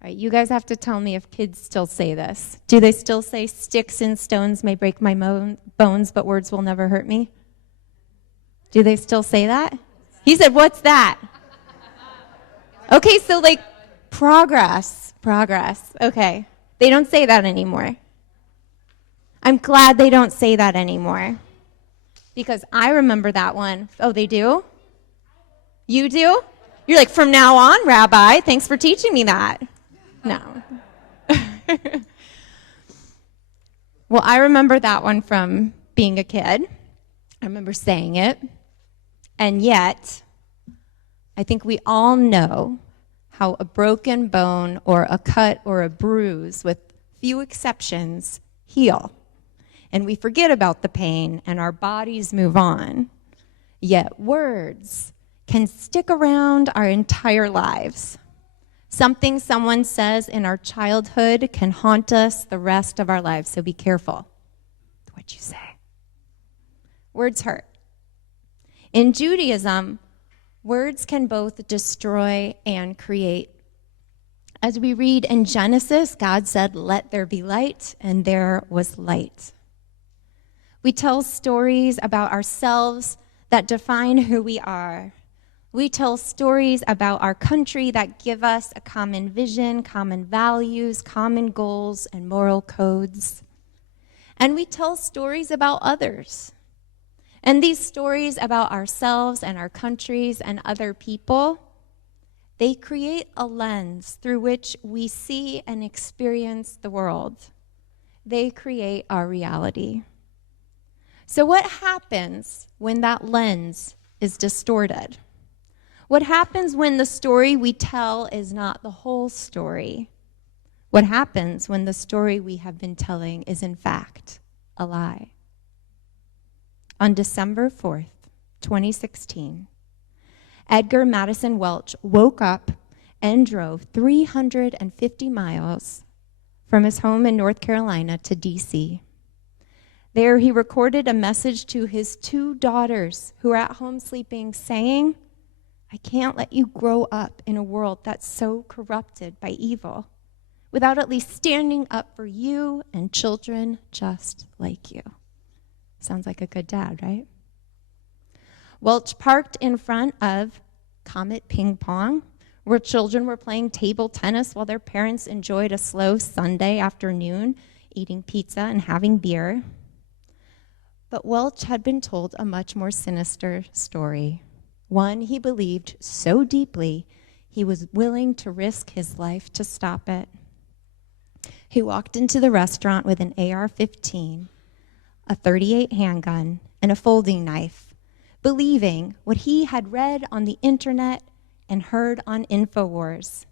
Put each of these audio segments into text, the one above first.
All right, you guys have to tell me if kids still say this. Do they still say, sticks and stones may break my bones, but words will never hurt me? Do they still say that? He said, what's that? Okay, so like progress. Okay. They don't say that anymore. I'm glad they don't say that anymore. Because I remember that one. Oh, they do? You do? You're like, from now on, Rabbi, thanks for teaching me that. No. Well, I remember that one from being a kid. I remember saying it. And yet, I think we all know how a broken bone or a cut or a bruise, with few exceptions, heal. And we forget about the pain and our bodies move on. Yet words can stick around our entire lives. Something someone says in our childhood can haunt us the rest of our lives, so be careful what you say. Words hurt. In Judaism, words can both destroy and create. As we read in Genesis, God said, "Let there be light," and there was light. We tell stories about ourselves that define who we are. We tell stories about our country that give us a common vision, common values, common goals, and moral codes. And we tell stories about others. And these stories about ourselves and our countries and other people, they create a lens through which we see and experience the world. They create our reality. So what happens when that lens is distorted? What happens when the story we tell is not the whole story? What happens when the story we have been telling is in fact a lie? On December 4th, 2016, Edgar Madison Welch woke up and drove 350 miles from his home in North Carolina to D.C. There he recorded a message to his 2 daughters who were at home sleeping, saying, "I can't let you grow up in a world that's so corrupted by evil without at least standing up for you and children just like you." Sounds like a good dad, right? Welch parked in front of Comet Ping Pong, where children were playing table tennis while their parents enjoyed a slow Sunday afternoon, eating pizza and having beer. But Welch had been told a much more sinister story, one he believed so deeply he was willing to risk his life to stop it. He walked into the restaurant with an AR-15, a .38 handgun, and a folding knife, believing what he had read on the internet and heard on InfoWars,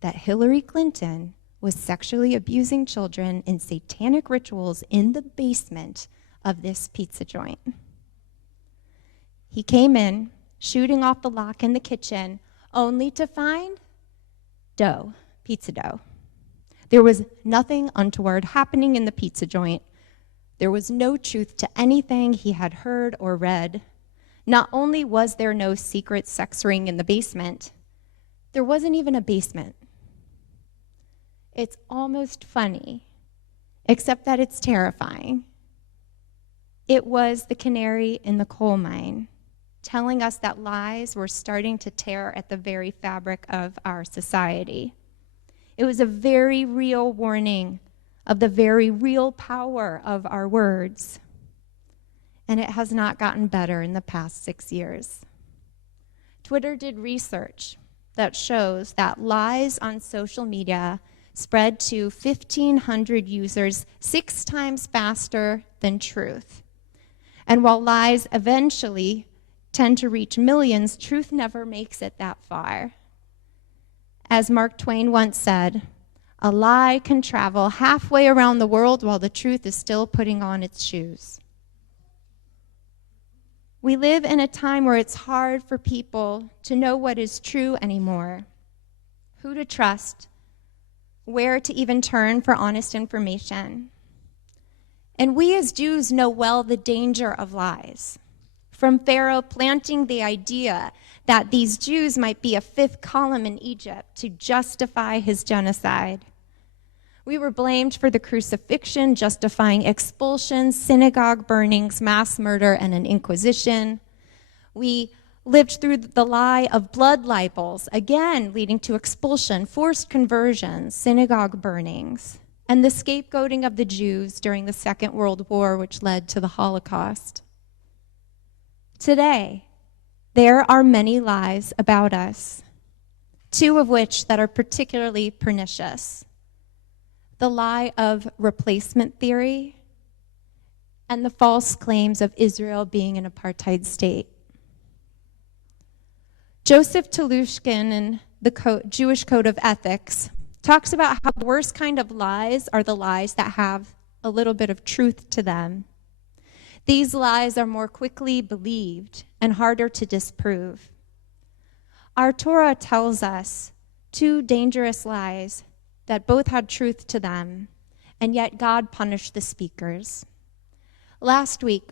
that Hillary Clinton was sexually abusing children in satanic rituals in the basement of this pizza joint. He came in, shooting off the lock in the kitchen, only to find dough, pizza dough. There was nothing untoward happening in the pizza joint. There was no truth to anything he had heard or read. Not only was there no secret sex ring in the basement, there wasn't even a basement. It's almost funny, except that it's terrifying. It was the canary in the coal mine, telling us that lies were starting to tear at the very fabric of our society. It was a very real warning of the very real power of our words. And it has not gotten better in the past 6 years. Twitter did research that shows that lies on social media spread to 1,500 users 6 times faster than truth. And while lies eventually tend to reach millions, truth never makes it that far. As Mark Twain once said, "A lie can travel halfway around the world while the truth is still putting on its shoes." We live in a time where it's hard for people to know what is true anymore, who to trust, where to even turn for honest information. And we as Jews know well the danger of lies. From Pharaoh planting the idea that these Jews might be a fifth column in Egypt to justify his genocide. We were blamed for the crucifixion, justifying expulsion, synagogue burnings, mass murder, and an inquisition. We lived through the lie of blood libels, again leading to expulsion, forced conversions, synagogue burnings, and the scapegoating of the Jews during the Second World War, which led to the Holocaust. Today, there are many lies about us, two of which that are particularly pernicious. The lie of replacement theory and the false claims of Israel being an apartheid state. Joseph Telushkin in the Jewish Code of Ethics talks about how the worst kind of lies are the lies that have a little bit of truth to them. These lies are more quickly believed and harder to disprove. Our Torah tells us two dangerous lies that both had truth to them, and yet God punished the speakers. Last week,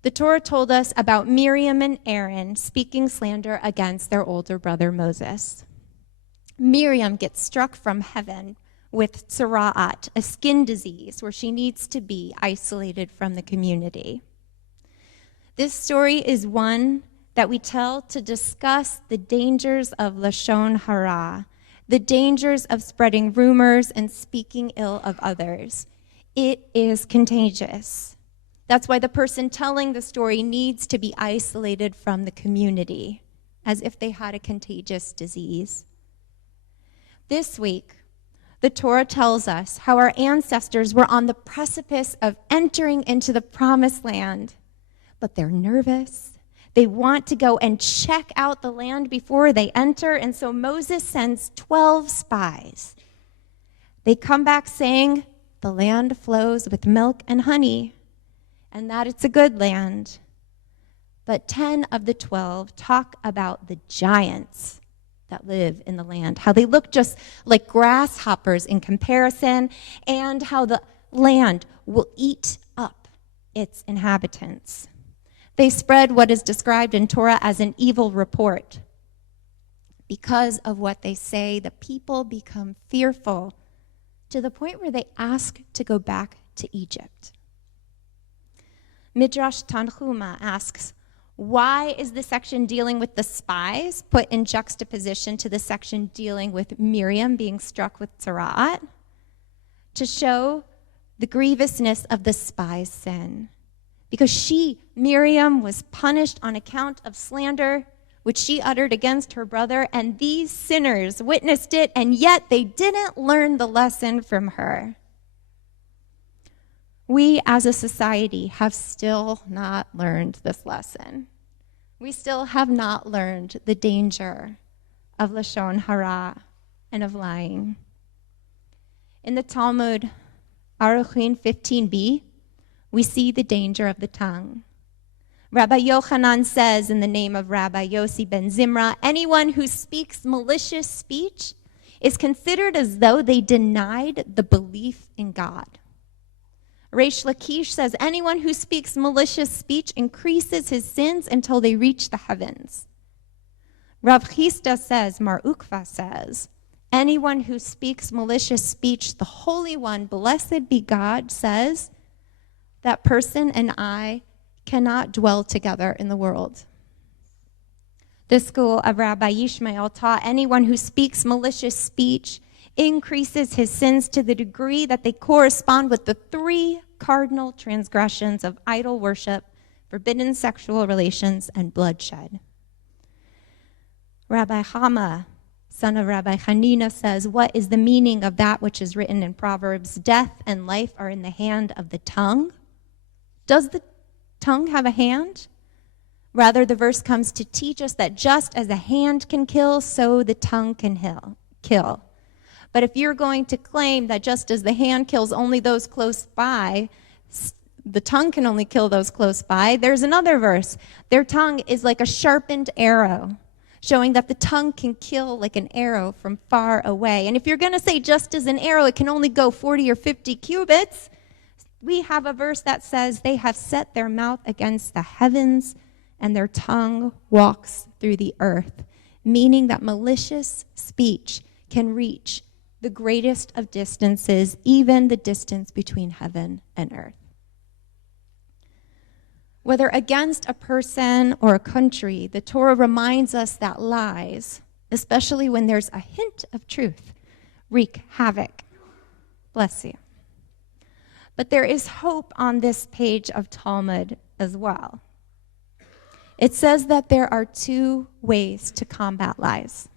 the Torah told us about Miriam and Aaron speaking slander against their older brother Moses. Miriam gets struck from heaven with tzara'at, a skin disease where she needs to be isolated from the community. This story is one that we tell to discuss the dangers of lashon hara, the dangers of spreading rumors and speaking ill of others. It is contagious. That's why the person telling the story needs to be isolated from the community, as if they had a contagious disease. This week, the Torah tells us how our ancestors were on the precipice of entering into the promised land, but they're nervous. They want to go and check out the land before they enter, and so Moses sends 12 spies. They come back saying, the land flows with milk and honey, and that it's a good land. But 10 of the 12 talk about the giants that live in the land, how they look just like grasshoppers in comparison, and how the land will eat up its inhabitants. They spread what is described in Torah as an evil report. Because of what they say, the people become fearful to the point where they ask to go back to Egypt. Midrash Tanhuma asks, why is the section dealing with the spies put in juxtaposition to the section dealing with Miriam being struck with tzara'at? To show the grievousness of the spies' sin. Because Miriam, was punished on account of slander, which she uttered against her brother, and these sinners witnessed it, and yet they didn't learn the lesson from her. We as a society have still not learned this lesson. We still have not learned the danger of lashon hara and of lying. In the Talmud, Arukhin 15b, we see the danger of the tongue. Rabbi Yochanan says in the name of Rabbi Yossi ben Zimra, anyone who speaks malicious speech is considered as though they denied the belief in God. Reish Lakish says anyone who speaks malicious speech increases his sins until they reach the heavens. Rav Chisda says, Mar Ukva says, anyone who speaks malicious speech, the Holy One, blessed be God, says, that person and I cannot dwell together in the world. The school of Rabbi Yishmael taught anyone who speaks malicious speech increases his sins to the degree that they correspond with the 3 cardinal transgressions of idol worship, forbidden sexual relations, and bloodshed. Rabbi Hama, son of Rabbi Hanina, says, what is the meaning of that which is written in Proverbs? Death and life are in the hand of the tongue. Does the tongue have a hand? Rather, the verse comes to teach us that just as a hand can kill, so the tongue can kill. But if you're going to claim that just as the hand kills only those close by, the tongue can only kill those close by, there's another verse. Their tongue is like a sharpened arrow, showing that the tongue can kill like an arrow from far away. And if you're going to say just as an arrow, it can only go 40 or 50 cubits, we have a verse that says they have set their mouth against the heavens and their tongue walks through the earth, meaning that malicious speech can reach the greatest of distances, even the distance between heaven and earth. Whether against a person or a country, the Torah reminds us that lies, especially when there's a hint of truth, wreak havoc. Bless you. But there is hope on this page of Talmud as well. It says that there are two ways to combat lies,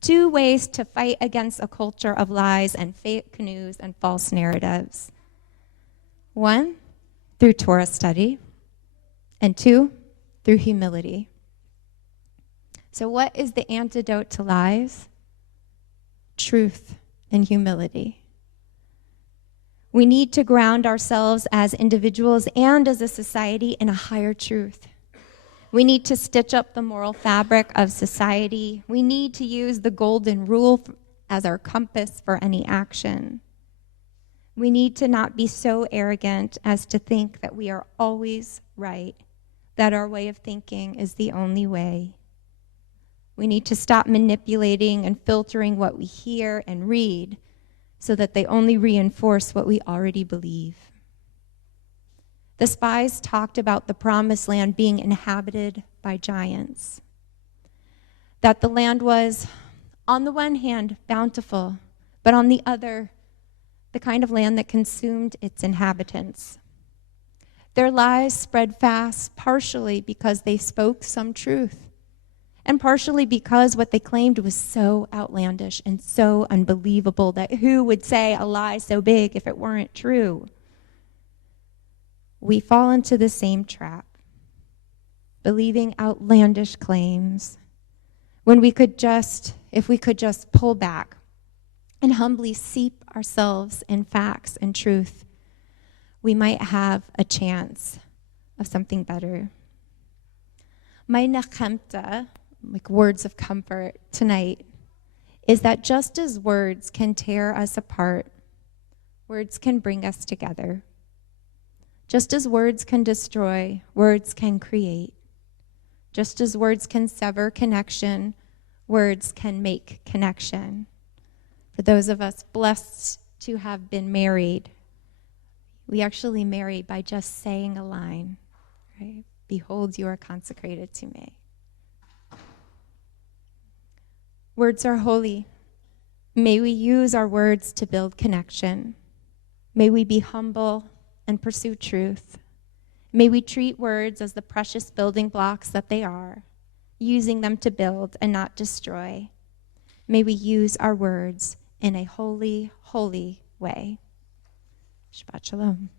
two ways to fight against a culture of lies and fake news and false narratives. One, through Torah study, and two, through humility. So what is the antidote to lies? Truth and humility. We need to ground ourselves as individuals and as a society in a higher truth. We need to stitch up the moral fabric of society. We need to use the golden rule as our compass for any action. We need to not be so arrogant as to think that we are always right, that our way of thinking is the only way. We need to stop manipulating and filtering what we hear and read so that they only reinforce what we already believe. The spies talked about the promised land being inhabited by giants, that the land was, on the one hand, bountiful, but on the other, the kind of land that consumed its inhabitants. Their lies spread fast, partially because they spoke some truth, and partially because what they claimed was so outlandish and so unbelievable that who would say a lie so big if it weren't true? We fall into the same trap, believing outlandish claims when if we could just pull back and humbly seep ourselves in facts and truth, we might have a chance of something better. My nechemta, like words of comfort tonight, is that just as words can tear us apart, words can bring us together. Just as words can destroy, words can create. Just as words can sever connection, words can make connection. For those of us blessed to have been married, we actually marry by just saying a line, right? Behold, you are consecrated to me. Words are holy. May we use our words to build connection. May we be humble and pursue truth. May we treat words as the precious building blocks that they are, using them to build and not destroy. May we use our words in a holy, holy way. Shabbat shalom.